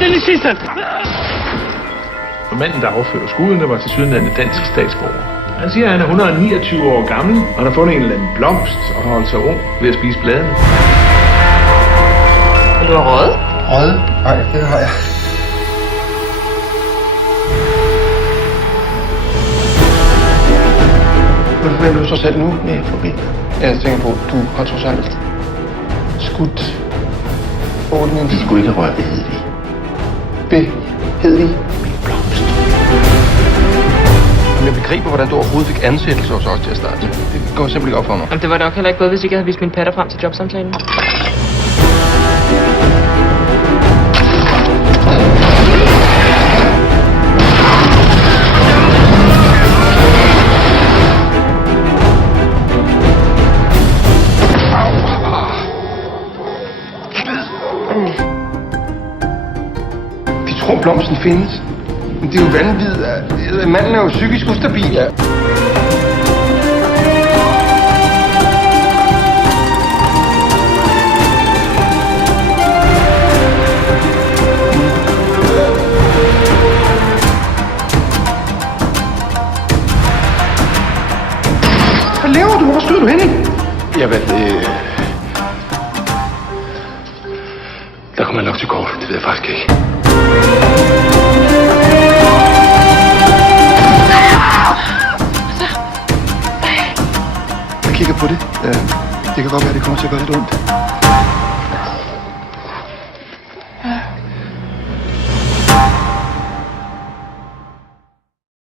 Dennisisten! Og manden, der affører skuddene, var til sydenlandet dansk statsborger. Han siger, at han er 129 år gammel, og han har fundet en eller anden blomst og har holdt sig ung ved at spise bladene. Men du har røget? Røget? Nej, det har jeg. Hvem er du så selv nu med forbi? Jeg tænker på, at du har trods alt skudt 8 mennesker. Vi skulle ikke røre ved Hedvig. Ved Hedvig? Min blomst. Jeg begriber, hvordan du overhovedet fik ansættelse hos os til at starte. Det går simpelthen ikke op for mig. Jamen, det var nok heller ikke gået, hvis ikke jeg havde vist mine patter frem til jobsamtalen. De tror, blomsten findes. Men det er jo vanvittigt. Manden er jo psykisk ustabil. Ja. Hvad laver du? Hvor skyder du hen? Jeg ved der kommer nok til kort. Det ved jeg faktisk ikke. Jeg kigger på det. Det kan godt være, det kommer til at gøre lidt ondt.